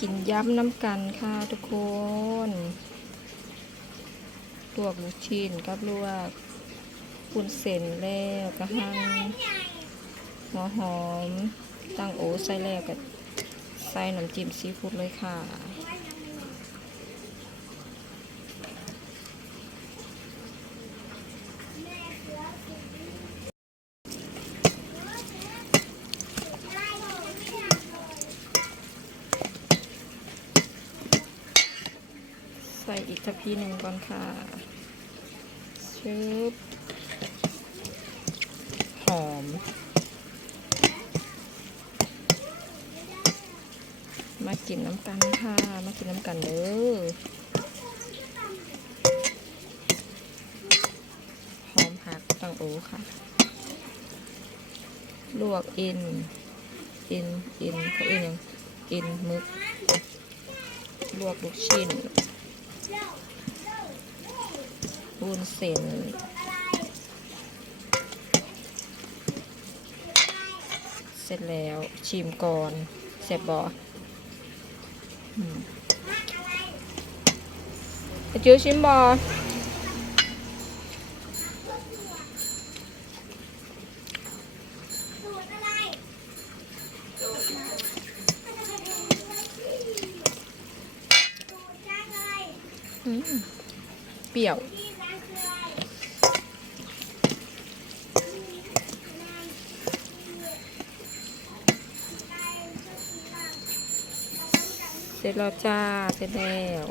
กินย้ำน้ำกันค่ะทุกคนลวกลูกชิ้นกับลวกปุ้นเส้นแล้วก็หั่นหัวหอม ตั้งโอใส่แล้วกับใส่น้ำจิ้มซีฟู้ดเลยค่ะ ส่อีกทัพีหนึ่งก่อนค่ะชึบหอม มากินน้ำกันค่ะ มากินน้ำกันเด้อหอมผักตังโอค่ะ ลวกอิน อิน อินเขาเองอินมึก ลวกลูกชิ้น บูนเส้นเสร็จแล้วชิมก่อนเสร็จบอมไอ้จิ๋วชิมบอ เปรี้ยว เสร็จแล้วจ้า เสร็จแล้ว